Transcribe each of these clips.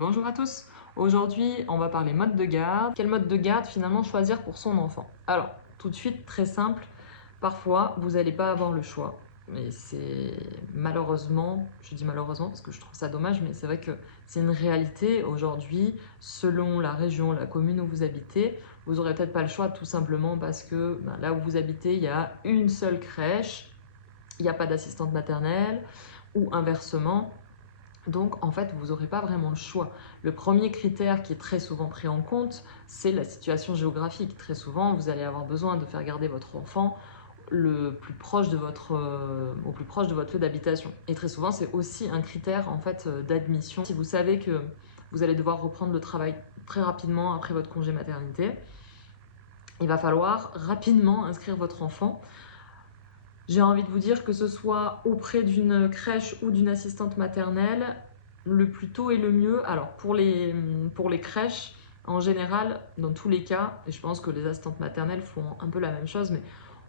Bonjour à tous, aujourd'hui on va parler mode de garde. Quel mode de garde finalement choisir pour son enfant? Alors, tout de suite, très simple, parfois vous n'allez pas avoir le choix. Mais c'est malheureusement, je dis malheureusement parce que je trouve ça dommage, mais c'est vrai que c'est une réalité aujourd'hui, selon la région, la commune où vous habitez, vous n'aurez peut-être pas le choix tout simplement parce que là où vous habitez, il y a une seule crèche, il n'y a pas d'assistante maternelle ou inversement. Donc, en fait, vous n'aurez pas vraiment le choix. Le premier critère qui est très souvent pris en compte, c'est la situation géographique. Très souvent, vous allez avoir besoin de faire garder votre enfant le plus proche de au plus proche de votre lieu d'habitation. Et très souvent, c'est aussi un critère en fait d'admission. Si vous savez que vous allez devoir reprendre le travail très rapidement après votre congé maternité, il va falloir rapidement inscrire votre enfant. J'ai envie de vous dire que ce soit auprès d'une crèche ou d'une assistante maternelle, le plus tôt est le mieux. Alors pour les crèches, en général, dans tous les cas, et je pense que les assistantes maternelles font un peu la même chose, mais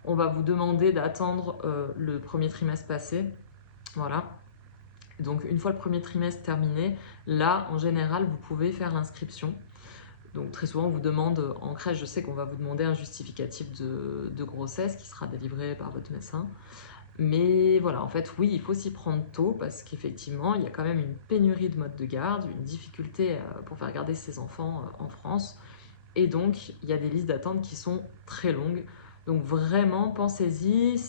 on va vous demander d'attendre le premier trimestre passé. Voilà. Donc une fois le premier trimestre terminé, là, en général, vous pouvez faire l'inscription. Donc très souvent, on vous demande, en crèche, je sais qu'on va vous demander un justificatif de grossesse qui sera délivré par votre médecin. Mais voilà, en fait, oui, il faut s'y prendre tôt parce qu'effectivement, il y a quand même une pénurie de modes de garde, une difficulté pour faire garder ses enfants en France. Et donc, il y a des listes d'attente qui sont très longues. Donc vraiment, pensez-y.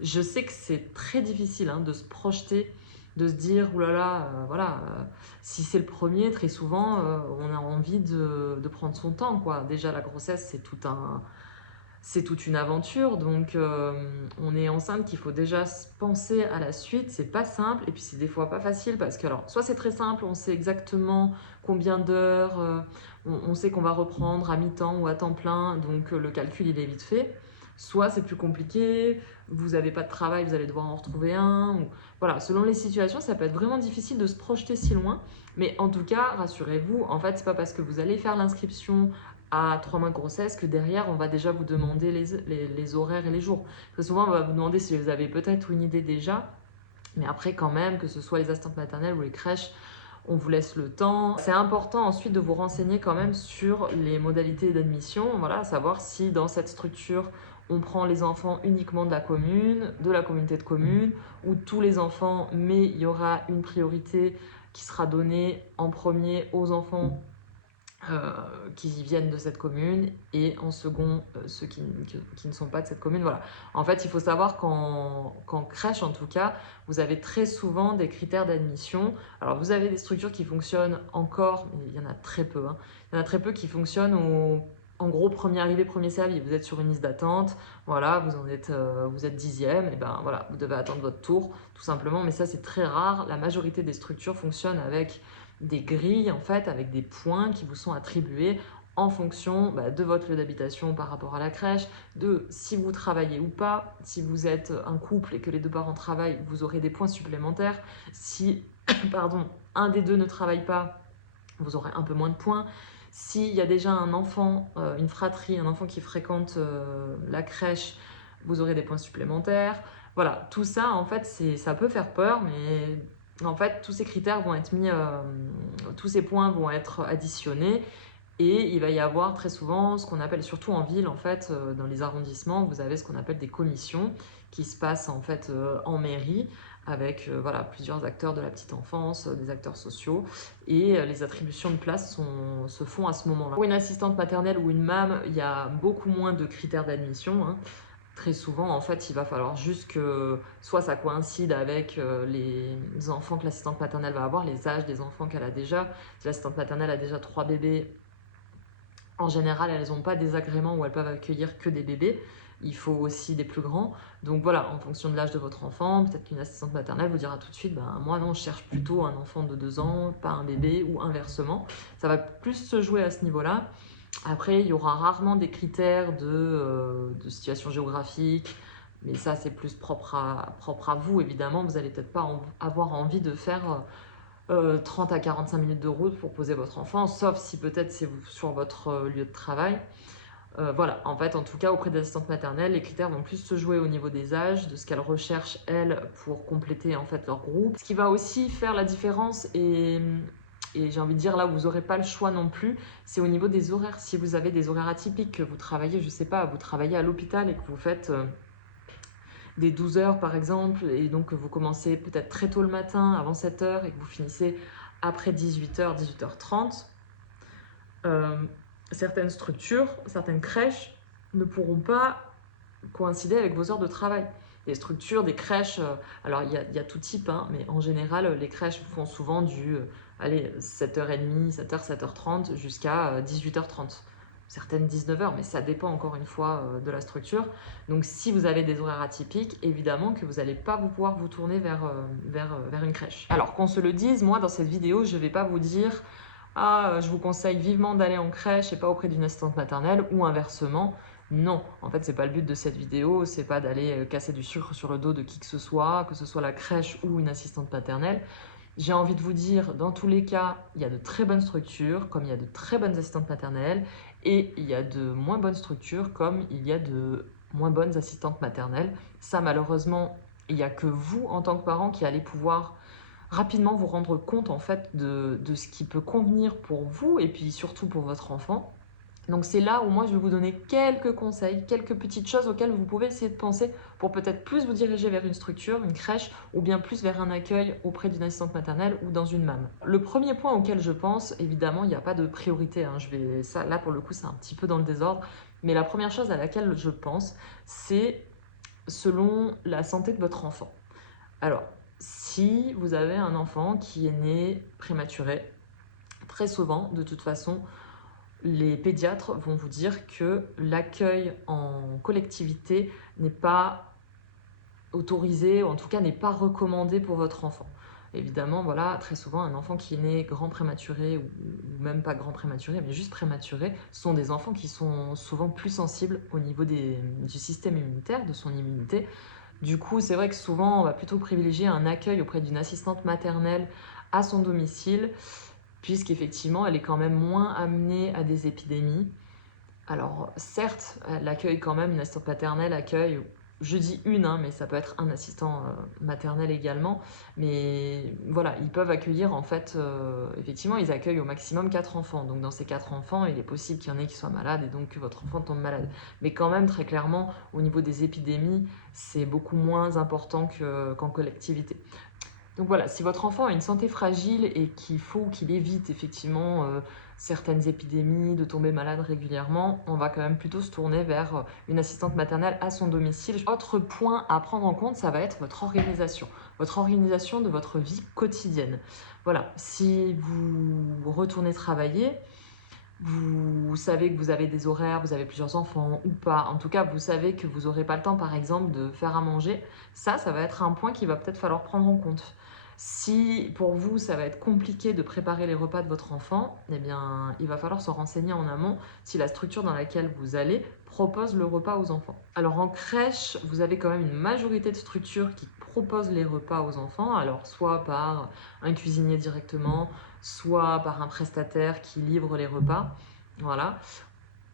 Je sais que c'est très difficile de se projeter, de se dire, oulala, voilà, si c'est le premier, très souvent, on a envie de prendre son temps, quoi. Déjà, la grossesse, c'est toute une aventure, donc on est enceinte qu'il faut déjà penser à la suite, c'est pas simple, et puis c'est des fois pas facile parce que, alors, soit c'est très simple, on sait exactement combien d'heures, on sait qu'on va reprendre à mi-temps ou à temps plein, donc le calcul il est vite fait, soit c'est plus compliqué, vous n'avez pas de travail, vous allez devoir en retrouver un, voilà, selon les situations, ça peut être vraiment difficile de se projeter si loin, mais en tout cas, rassurez-vous, en fait, c'est pas parce que vous allez faire l'inscription à 3 mois de grossesse que derrière, on va déjà vous demander les horaires et les jours. Très souvent, on va vous demander si vous avez peut-être une idée déjà, mais après, quand même, que ce soit les assistantes maternelles ou les crèches, on vous laisse le temps. C'est important ensuite de vous renseigner quand même sur les modalités d'admission, voilà, à savoir si dans cette structure, on prend les enfants uniquement de la commune, de la communauté de communes, ou tous les enfants, mais il y aura une priorité qui sera donnée en premier aux enfants qui viennent de cette commune et en second ceux qui ne sont pas de cette commune. Voilà. En fait, il faut savoir qu'en crèche, en tout cas, vous avez très souvent des critères d'admission. Alors, vous avez des structures qui fonctionnent encore, mais il y en a très peu. Il y en a très peu qui fonctionnent en gros, premier arrivé, premier servi. Vous êtes sur une liste d'attente, voilà, vous êtes 10e, et ben voilà, vous devez attendre votre tour, tout simplement. Mais ça, c'est très rare. La majorité des structures fonctionnent avec des grilles en fait avec des points qui vous sont attribués en fonction de votre lieu d'habitation par rapport à la crèche, de si vous travaillez ou pas. Si vous êtes un couple et que les deux parents travaillent, vous aurez des points supplémentaires. Si pardon, un des deux ne travaille pas, vous aurez un peu moins de points. S'il y a déjà un enfant, une fratrie, un enfant qui fréquente la crèche, vous aurez des points supplémentaires. Voilà, tout ça en fait ça peut faire peur, mais en fait tous ces critères vont être mis, tous ces points vont être additionnés et il va y avoir très souvent ce qu'on appelle, surtout en ville en fait, dans les arrondissements, vous avez ce qu'on appelle des commissions qui se passent en fait en mairie avec voilà, plusieurs acteurs de la petite enfance, des acteurs sociaux, et les attributions de place se font à ce moment-là. Pour une assistante maternelle ou une MAM, il y a beaucoup moins de critères d'admission. Très souvent, en fait, il va falloir juste que soit ça coïncide avec les enfants que l'assistante maternelle va avoir, les âges des enfants qu'elle a déjà. Si l'assistante maternelle a déjà 3 bébés, en général, elles n'ont pas des agréments où elles peuvent accueillir que des bébés. Il faut aussi des plus grands. Donc voilà, en fonction de l'âge de votre enfant, peut-être qu'une assistante maternelle vous dira tout de suite, moi non, je cherche plutôt un enfant de 2 ans, pas un bébé, ou inversement. Ça va plus se jouer à ce niveau-là. Après, il y aura rarement des critères de situation géographique, mais ça, c'est plus propre à vous, évidemment. Vous n'allez peut-être pas avoir envie de faire 30 à 45 minutes de route pour poser votre enfant, sauf si peut-être c'est sur votre lieu de travail. Voilà, en fait, en tout cas, auprès des assistantes maternelles, les critères vont plus se jouer au niveau des âges, de ce qu'elles recherchent, elles, pour compléter en fait leur groupe. Ce qui va aussi faire la différence et Et j'ai envie de dire, là où vous n'aurez pas le choix non plus, c'est au niveau des horaires. Si vous avez des horaires atypiques, que vous travaillez, je ne sais pas, vous travaillez à l'hôpital et que vous faites des 12 heures par exemple, et donc que vous commencez peut-être très tôt le matin, avant 7 heures, et que vous finissez après 18h, 18h30, certaines structures, certaines crèches ne pourront pas coïncider avec vos heures de travail. Des structures, des crèches, alors il y a tout type, hein, mais en général, les crèches font souvent du 7h30, 7h, 7h30 jusqu'à 18h30. Certaines 19h, mais ça dépend encore une fois de la structure. Donc si vous avez des horaires atypiques, évidemment que vous n'allez pas pouvoir vous tourner vers une crèche. Alors qu'on se le dise, moi dans cette vidéo, je ne vais pas vous dire « Ah, je vous conseille vivement d'aller en crèche et pas auprès d'une assistante maternelle » ou inversement. Non, en fait, c'est pas le but de cette vidéo, c'est pas d'aller casser du sucre sur le dos de qui que ce soit la crèche ou une assistante maternelle. J'ai envie de vous dire, dans tous les cas, il y a de très bonnes structures, comme il y a de très bonnes assistantes maternelles, et il y a de moins bonnes structures, comme il y a de moins bonnes assistantes maternelles. Ça, malheureusement, il n'y a que vous, en tant que parent, qui allez pouvoir rapidement vous rendre compte, en fait, de ce qui peut convenir pour vous, et puis surtout pour votre enfant. Donc c'est là où moi je vais vous donner quelques conseils, quelques petites choses auxquelles vous pouvez essayer de penser pour peut-être plus vous diriger vers une structure, une crèche, ou bien plus vers un accueil auprès d'une assistante maternelle ou dans une MAM. Le premier point auquel je pense, évidemment, il n'y a pas de priorité, hein, ça, là pour le coup c'est un petit peu dans le désordre, mais la première chose à laquelle je pense, c'est selon la santé de votre enfant. Alors, si vous avez un enfant qui est né prématuré, très souvent, de toute façon, les pédiatres vont vous dire que l'accueil en collectivité n'est pas autorisé, ou en tout cas n'est pas recommandé pour votre enfant. Évidemment, voilà, très souvent, un enfant qui est né grand prématuré, ou même pas grand prématuré, mais juste prématuré, sont des enfants qui sont souvent plus sensibles au niveau du système immunitaire, de son immunité. Du coup, c'est vrai que souvent, on va plutôt privilégier un accueil auprès d'une assistante maternelle à son domicile, puisqu'effectivement, elle est quand même moins amenée à des épidémies. Alors, certes, elle accueille quand même, une assistante maternelle accueille, je dis une, hein, mais ça peut être un assistant maternel également, mais voilà, ils peuvent accueillir, en fait, effectivement, ils accueillent au maximum 4 enfants, donc dans ces 4 enfants, il est possible qu'il y en ait qui soient malades, et donc que votre enfant tombe malade. Mais quand même, très clairement, au niveau des épidémies, c'est beaucoup moins important qu'en collectivité. Donc voilà, si votre enfant a une santé fragile et qu'il faut qu'il évite effectivement certaines épidémies, de tomber malade régulièrement, on va quand même plutôt se tourner vers une assistante maternelle à son domicile. Autre point à prendre en compte, ça va être votre organisation de votre vie quotidienne. Voilà, si vous retournez travailler, vous savez que vous avez des horaires, vous avez plusieurs enfants ou pas, en tout cas vous savez que vous n'aurez pas le temps par exemple de faire à manger, ça va être un point qu'il va peut-être falloir prendre en compte. Si pour vous ça va être compliqué de préparer les repas de votre enfant, eh bien il va falloir se renseigner en amont si la structure dans laquelle vous allez propose le repas aux enfants. Alors en crèche, vous avez quand même une majorité de structures qui proposent les repas aux enfants, alors soit par un cuisinier directement, soit par un prestataire qui livre les repas. Voilà.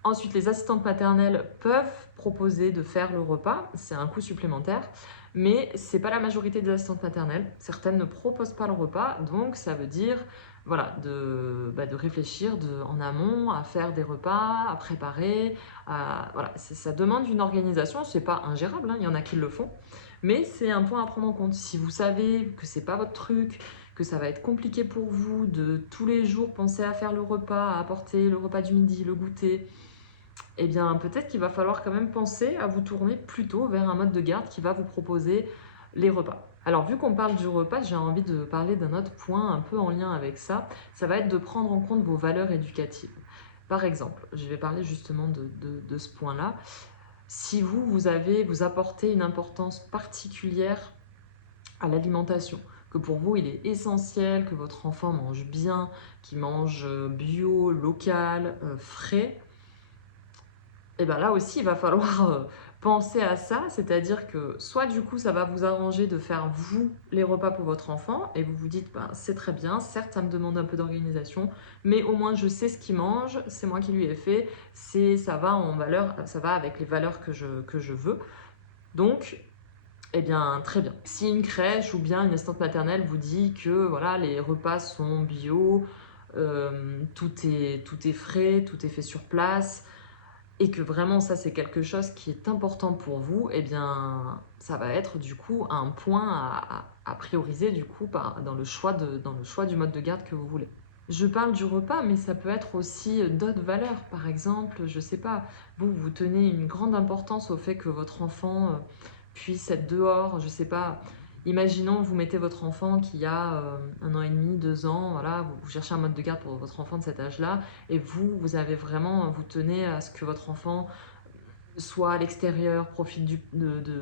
Ensuite, les assistantes maternelles peuvent proposer de faire le repas, c'est un coût supplémentaire, mais ce n'est pas la majorité des assistantes maternelles. Certaines ne proposent pas le repas, donc ça veut dire voilà, de réfléchir en amont à faire des repas, à préparer. Voilà, ça demande une organisation, ce n'est pas ingérable, hein, il y en a qui le font, mais c'est un point à prendre en compte. Si vous savez que ce n'est pas votre truc, que ça va être compliqué pour vous de tous les jours penser à faire le repas, à apporter le repas du midi, le goûter, eh bien peut-être qu'il va falloir quand même penser à vous tourner plutôt vers un mode de garde qui va vous proposer les repas. Alors vu qu'on parle du repas, j'ai envie de parler d'un autre point un peu en lien avec ça. Ça va être de prendre en compte vos valeurs éducatives. Par exemple, je vais parler justement de ce point-là. Si vous apportez une importance particulière à l'alimentation, que pour vous il est essentiel que votre enfant mange bien, qu'il mange bio, local, frais, et bien là aussi il va falloir penser à ça, c'est-à-dire que soit du coup ça va vous arranger de faire vous les repas pour votre enfant et vous vous dites ben, c'est très bien, certes ça me demande un peu d'organisation, mais au moins je sais ce qu'il mange, c'est moi qui lui ai fait, ça va avec les valeurs que je veux. Donc eh bien, très bien. Si une crèche ou bien une assistante maternelle vous dit que voilà, les repas sont bio, tout est frais, tout est fait sur place, et que vraiment ça c'est quelque chose qui est important pour vous, eh bien ça va être du coup un point à prioriser du coup dans le choix du mode de garde que vous voulez. Je parle du repas, mais ça peut être aussi d'autres valeurs. Par exemple, je sais pas, vous tenez une grande importance au fait que votre enfant puisse être dehors, je sais pas. Imaginons, vous mettez votre enfant qui a 1 an et demi, 2 ans, voilà, vous cherchez un mode de garde pour votre enfant de cet âge-là, et vous tenez à ce que votre enfant soit à l'extérieur, profite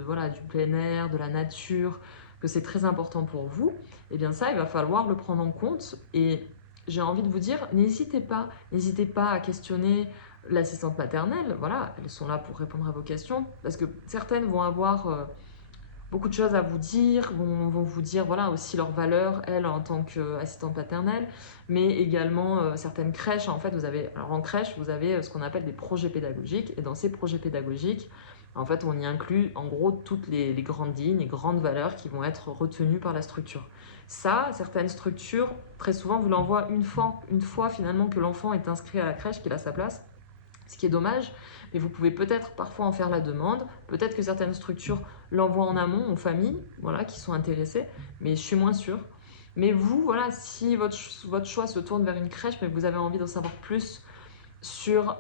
voilà, du plein air, de la nature, que c'est très important pour vous, et bien ça, il va falloir le prendre en compte. Et j'ai envie de vous dire, n'hésitez pas à questionner l'assistante maternelle, voilà, elles sont là pour répondre à vos questions, parce que certaines vont avoir beaucoup de choses à vous dire, vont vous dire voilà aussi leurs valeurs, elles en tant qu'assistante paternelle, mais également certaines crèches. En fait, alors en crèche, vous avez ce qu'on appelle des projets pédagogiques, et dans ces projets pédagogiques, en fait, on y inclut en gros toutes les grandes lignes, les grandes valeurs qui vont être retenues par la structure. Ça, certaines structures, très souvent, vous l'envoient une fois finalement que l'enfant est inscrit à la crèche, qu'il a sa place, ce qui est dommage, mais vous pouvez peut-être parfois en faire la demande. Peut-être que certaines structures l'envoient en amont aux familles, voilà, qui sont intéressées, mais je suis moins sûre. Mais vous, voilà, si votre choix se tourne vers une crèche, mais vous avez envie d'en savoir plus sur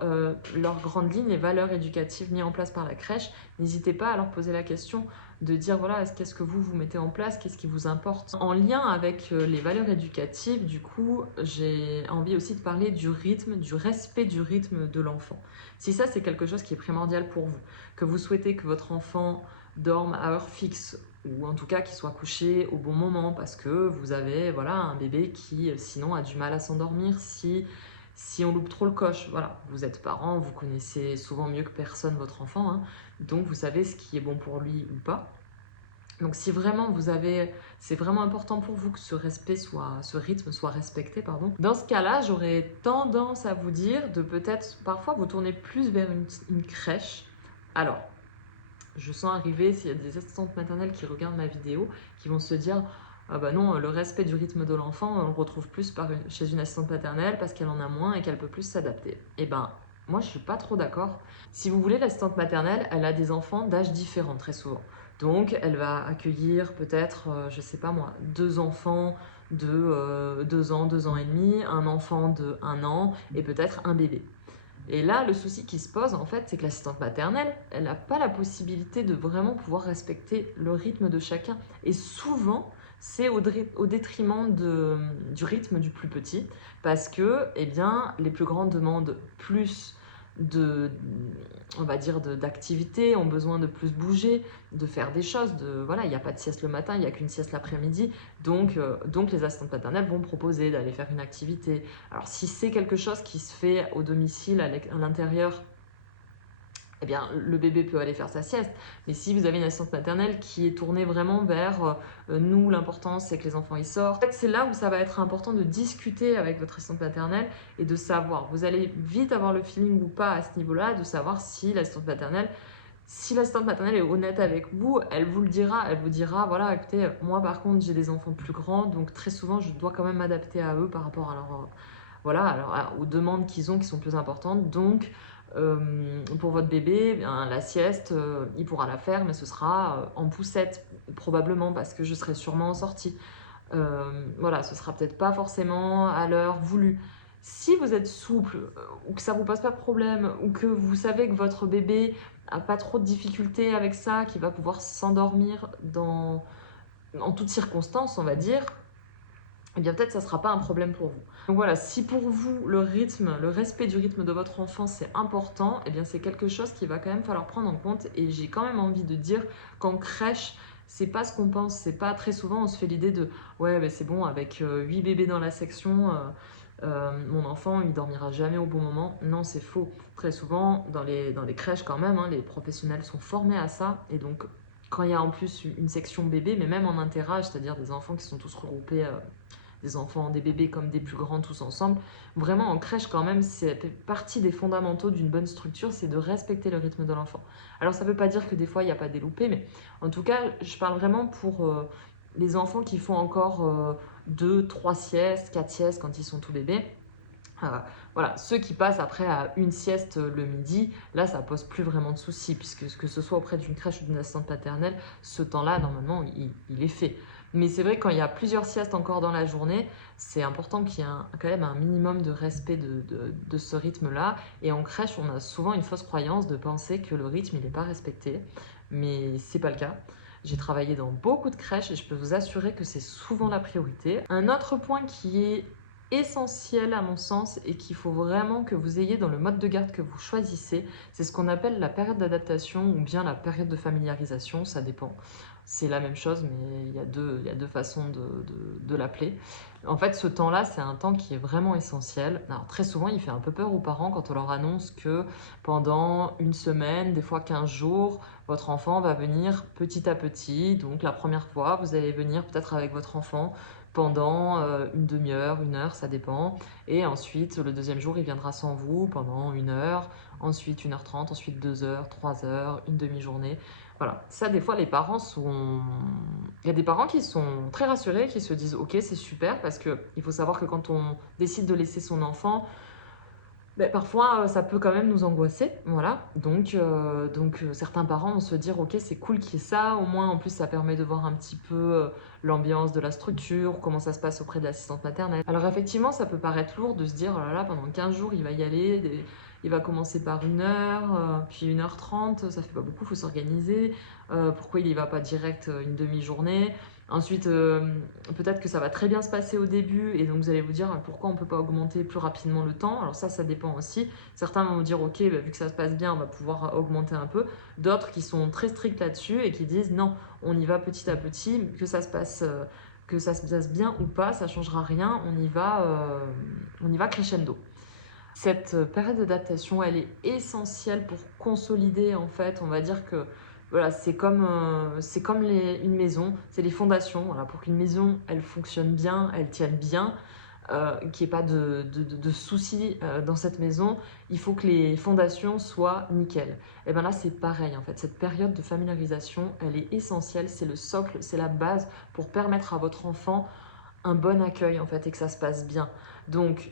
leurs grandes lignes, les valeurs éducatives mises en place par la crèche, n'hésitez pas à leur poser la question de dire voilà, qu'est-ce que vous mettez en place, qu'est-ce qui vous importe. En lien avec les valeurs éducatives, du coup, j'ai envie aussi de parler du rythme, du respect du rythme de l'enfant. Si ça, c'est quelque chose qui est primordial pour vous, que vous souhaitez que votre enfant dorme à heure fixe, ou en tout cas qu'il soit couché au bon moment, parce que vous avez voilà, un bébé qui sinon a du mal à s'endormir si on loupe trop le coche. Voilà, vous êtes parent, vous connaissez souvent mieux que personne votre enfant, hein, donc vous savez ce qui est bon pour lui ou pas. Donc si vraiment c'est vraiment important pour vous que ce rythme soit respecté, pardon. Dans ce cas-là, j'aurais tendance à vous dire de peut-être parfois vous tourner plus vers une crèche. Alors, je sens arriver, s'il y a des assistantes maternelles qui regardent ma vidéo, qui vont se dire ah bah non, le respect du rythme de l'enfant, on le retrouve plus chez une assistante maternelle parce qu'elle en a moins et qu'elle peut plus s'adapter. Eh ben, moi je suis pas trop d'accord. Si vous voulez, l'assistante maternelle, elle a des enfants d'âge différents très souvent. Donc elle va accueillir peut-être, je sais pas moi, 2 enfants de 2 ans, 2 ans et demi, un enfant de 1 an et peut-être un bébé. Et là, le souci qui se pose, en fait, c'est que l'assistante maternelle, elle n'a pas la possibilité de vraiment pouvoir respecter le rythme de chacun. Et souvent, c'est au détriment du rythme du plus petit, parce que, eh bien, les plus grands demandent plus on va dire, d'activité, ont besoin de plus bouger, de faire des choses. Voilà, il n'y a pas de sieste le matin, il n'y a qu'une sieste l'après-midi. Donc les assistantes maternelles vont proposer d'aller faire une activité. Alors, si c'est quelque chose qui se fait au domicile, à l'intérieur, eh bien, le bébé peut aller faire sa sieste. Mais si vous avez une assistante maternelle qui est tournée vraiment vers nous, l'important c'est que les enfants y sortent. En fait, c'est là où ça va être important de discuter avec votre assistante maternelle et de savoir. Vous allez vite avoir le feeling ou pas à ce niveau-là, de savoir si l'assistante maternelle est honnête avec vous, elle vous le dira. Elle vous dira, voilà, écoutez, moi par contre j'ai des enfants plus grands, donc très souvent je dois quand même m'adapter à eux par rapport à aux demandes qu'ils ont qui sont plus importantes. Donc pour votre bébé, bien, la sieste, il pourra la faire, mais ce sera en poussette, probablement, parce que je serai sûrement en sortie. Voilà, ce sera peut-être pas forcément à l'heure voulue. Si vous êtes souple, ou que ça vous pose pas de problème, ou que vous savez que votre bébé a pas trop de difficultés avec ça, qu'il va pouvoir s'endormir en toutes circonstances, on va dire, eh bien peut-être ça ne sera pas un problème pour vous. Donc voilà, si pour vous le respect du rythme de votre enfant c'est important, eh bien c'est quelque chose qu'il va quand même falloir prendre en compte. Et j'ai quand même envie de dire qu'en crèche, c'est pas ce qu'on pense. C'est pas très souvent on se fait l'idée de ouais mais c'est bon, avec 8 bébés dans la section, mon enfant il dormira jamais au bon moment. Non, c'est faux. Très souvent dans les crèches quand même, hein, les professionnels sont formés à ça, et donc quand il y a en plus une section bébé, mais même en interage, c'est-à-dire des enfants qui sont tous regroupés, des enfants, des bébés comme des plus grands tous ensemble, vraiment en crèche quand même, c'est partie des fondamentaux d'une bonne structure, c'est de respecter le rythme de l'enfant. Alors ça ne veut pas dire que des fois il n'y a pas des loupés, mais en tout cas je parle vraiment pour les enfants qui font encore 2, 3 siestes, 4 siestes quand ils sont tout bébés. Euh, voilà, ceux qui passent après à une sieste le midi, là ça pose plus vraiment de soucis, puisque que ce soit auprès d'une crèche ou d'une assistante maternelle, ce temps-là normalement il est fait. Mais c'est vrai que quand il y a plusieurs siestes encore dans la journée, c'est important qu'il y ait quand même un minimum de respect de ce rythme-là. Et en crèche, on a souvent une fausse croyance de penser que le rythme il n'est pas respecté, mais c'est pas le cas. J'ai travaillé dans beaucoup de crèches et je peux vous assurer que c'est souvent la priorité. Un autre point qui est essentiel à mon sens et qu'il faut vraiment que vous ayez dans le mode de garde que vous choisissez, c'est ce qu'on appelle la période d'adaptation ou bien la période de familiarisation, ça dépend. C'est la même chose, mais il y a deux façons de l'appeler. En fait, ce temps-là, c'est un temps qui est vraiment essentiel. Alors, très souvent, il fait un peu peur aux parents quand on leur annonce que pendant une semaine, des fois 15 jours, votre enfant va venir petit à petit. Donc, la première fois, vous allez venir peut-être avec votre enfant pendant une demi-heure, une heure, ça dépend. Et ensuite, le deuxième jour, il viendra sans vous pendant une heure, ensuite 1h30, ensuite 2 heures, 3 heures, une demi-journée. Voilà, ça des fois les parents sont... Il y a des parents qui sont très rassurés, qui se disent ok c'est super parce qu'il faut savoir que quand on décide de laisser son enfant, ben, parfois ça peut quand même nous angoisser, voilà. Donc certains parents vont se dire ok c'est cool qu'il y ait ça, au moins en plus ça permet de voir un petit peu l'ambiance de la structure, comment ça se passe auprès de l'assistante maternelle. Alors effectivement ça peut paraître lourd de se dire oh là là pendant 15 jours il va y aller, il va commencer par 1 heure, puis 1h30, ça fait pas beaucoup, il faut s'organiser, pourquoi il y va pas direct une demi-journée. Ensuite, peut-être que ça va très bien se passer au début et donc vous allez vous dire pourquoi on ne peut pas augmenter plus rapidement le temps. Alors ça dépend aussi. Certains vont vous dire ok, bah, vu que ça se passe bien, on va pouvoir augmenter un peu. D'autres qui sont très stricts là-dessus et qui disent non, on y va petit à petit, que ça se passe bien ou pas, ça ne changera rien, on y va crescendo. Cette période d'adaptation, elle est essentielle pour consolider en fait, on va dire que voilà, c'est comme une maison, c'est les fondations. Voilà, pour qu'une maison, elle fonctionne bien, elle tienne bien, qu'il n'y ait pas de soucis dans cette maison, il faut que les fondations soient nickel. Et bien là, c'est pareil en fait. Cette période de familiarisation, elle est essentielle, c'est le socle, c'est la base pour permettre à votre enfant un bon accueil en fait et que ça se passe bien. Donc,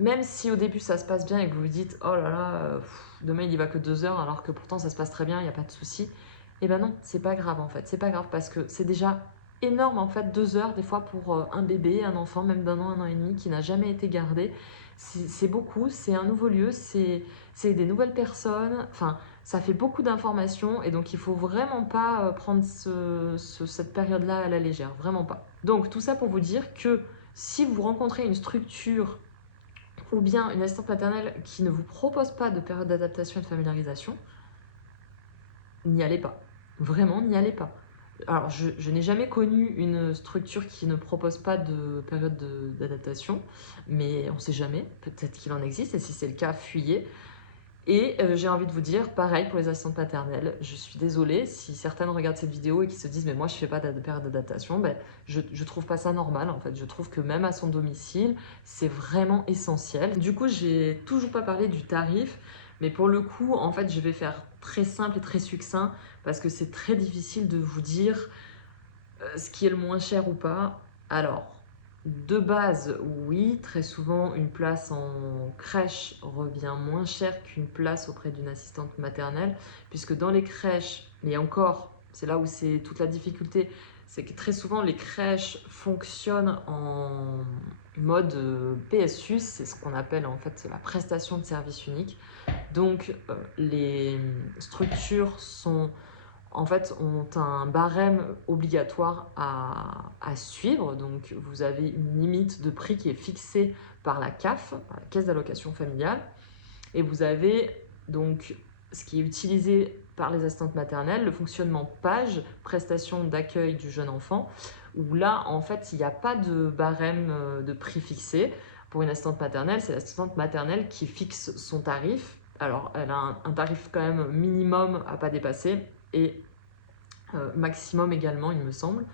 même si au début ça se passe bien et que vous vous dites oh là là, demain il y va que 2 heures alors que pourtant ça se passe très bien, il n'y a pas de souci, et ben non, c'est pas grave en fait, c'est pas grave parce que c'est déjà énorme en fait 2 heures des fois pour un bébé, un enfant même d'1 an, 1 an et demi qui n'a jamais été gardé, c'est beaucoup, c'est un nouveau lieu, c'est des nouvelles personnes, enfin ça fait beaucoup d'informations et donc il faut vraiment pas prendre cette période-là à la légère, vraiment pas. Donc tout ça pour vous dire que si vous rencontrez une structure ou bien une assistante maternelle qui ne vous propose pas de période d'adaptation et de familiarisation, n'y allez pas. Vraiment, n'y allez pas. Alors, je n'ai jamais connu une structure qui ne propose pas de période d'adaptation, mais on ne sait jamais, peut-être qu'il en existe, et si c'est le cas, fuyez. Et j'ai envie de vous dire, pareil pour les assistantes maternelles, je suis désolée si certaines regardent cette vidéo et qui se disent mais moi je fais pas de période d'adaptation, ben, je trouve pas ça normal en fait, je trouve que même à son domicile, c'est vraiment essentiel. Du coup, j'ai toujours pas parlé du tarif, mais pour le coup, en fait, je vais faire très simple et très succinct parce que c'est très difficile de vous dire ce qui est le moins cher ou pas. Alors, de base, oui, très souvent une place en crèche revient moins cher qu'une place auprès d'une assistante maternelle, puisque dans les crèches, et encore, c'est là où c'est toute la difficulté, c'est que très souvent les crèches fonctionnent en mode PSU, c'est ce qu'on appelle en fait la prestation de service unique. Donc les structures en fait, ont un barème obligatoire à suivre. Donc, vous avez une limite de prix qui est fixée par la CAF, la Caisse d'allocation familiale. Et vous avez donc ce qui est utilisé par les assistantes maternelles, le fonctionnement PAGE, prestation d'accueil du jeune enfant, où là, en fait, il n'y a pas de barème de prix fixé. Pour une assistante maternelle, c'est l'assistante maternelle qui fixe son tarif. Alors, elle a un tarif quand même minimum à ne pas dépasser et maximum également, il me semble.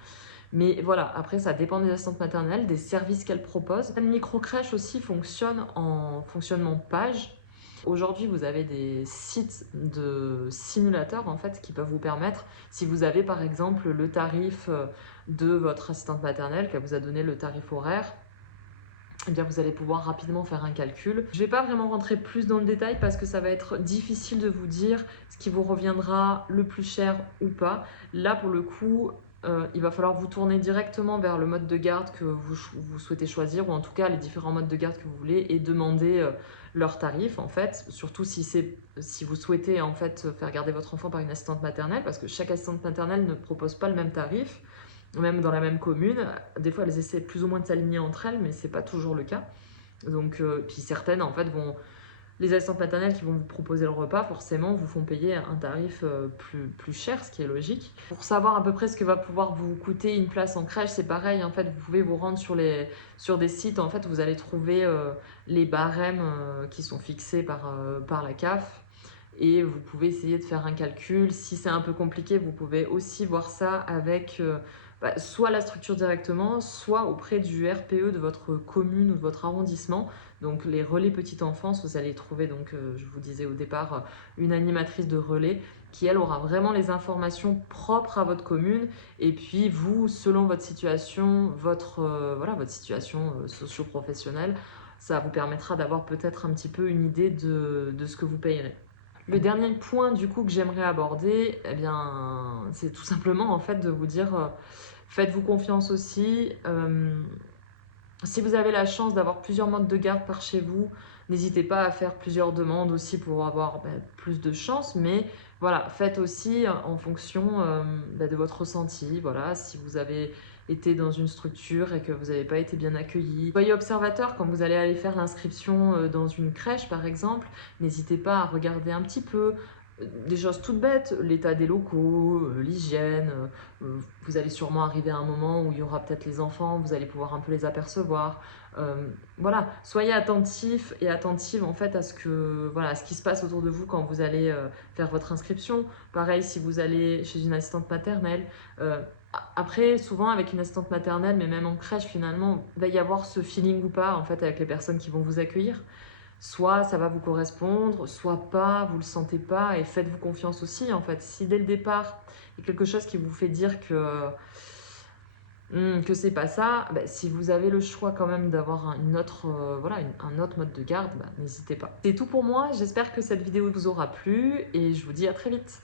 Mais voilà, après, ça dépend des assistantes maternelles, des services qu'elles proposent. Une micro-crèche aussi fonctionne en fonctionnement page. Aujourd'hui, vous avez des sites de simulateurs en fait qui peuvent vous permettre, si vous avez par exemple le tarif de votre assistante maternelle, qu'elle vous a donné le tarif horaire, eh bien vous allez pouvoir rapidement faire un calcul. Je ne vais pas vraiment rentrer plus dans le détail parce que ça va être difficile de vous dire ce qui vous reviendra le plus cher ou pas. Là pour le coup, il va falloir vous tourner directement vers le mode de garde que vous souhaitez choisir, ou en tout cas les différents modes de garde que vous voulez, et demander leurs tarifs en fait, surtout si vous souhaitez en fait faire garder votre enfant par une assistante maternelle, parce que chaque assistante maternelle ne propose pas le même tarif. Même dans la même commune, des fois elles essaient plus ou moins de s'aligner entre elles, mais c'est pas toujours le cas. Donc, puis certaines en fait les assistantes maternelles qui vont vous proposer le repas, forcément vous font payer un tarif plus cher, ce qui est logique. Pour savoir à peu près ce que va pouvoir vous coûter une place en crèche, c'est pareil, en fait vous pouvez vous rendre sur des sites, en fait vous allez trouver les barèmes qui sont fixés par la CAF. Et vous pouvez essayer de faire un calcul. Si c'est un peu compliqué, vous pouvez aussi voir ça avec soit la structure directement, soit auprès du RPE de votre commune ou de votre arrondissement. Donc les relais petite enfance, vous allez trouver, donc, je vous disais au départ, une animatrice de relais qui, elle, aura vraiment les informations propres à votre commune. Et puis vous, selon votre situation, votre situation socio-professionnelle, ça vous permettra d'avoir peut-être un petit peu une idée de ce que vous payerez. Le dernier point du coup que j'aimerais aborder, eh bien, c'est tout simplement en fait de vous dire, faites-vous confiance aussi. Si vous avez la chance d'avoir plusieurs modes de garde par chez vous, n'hésitez pas à faire plusieurs demandes aussi pour avoir plus de chance. Mais voilà, faites aussi en fonction de votre ressenti. Voilà, si vous avez été dans une structure et que vous n'avez pas été bien accueilli. Soyez observateur quand vous allez aller faire l'inscription dans une crèche par exemple. N'hésitez pas à regarder un petit peu des choses toutes bêtes, l'état des locaux, l'hygiène. Vous allez sûrement arriver à un moment où il y aura peut-être les enfants, vous allez pouvoir un peu les apercevoir. Voilà, soyez attentifs et attentives en fait à ce qui se passe autour de vous quand vous allez faire votre inscription. Pareil si vous allez chez une assistante maternelle. Après, souvent avec une assistante maternelle, mais même en crèche finalement, il va y avoir ce feeling ou pas en fait avec les personnes qui vont vous accueillir. Soit ça va vous correspondre, soit pas, vous le sentez pas, et faites-vous confiance aussi en fait. Si dès le départ, il y a quelque chose qui vous fait dire que c'est pas ça, si vous avez le choix quand même d'avoir un autre mode de garde, n'hésitez pas. C'est tout pour moi, j'espère que cette vidéo vous aura plu et je vous dis à très vite.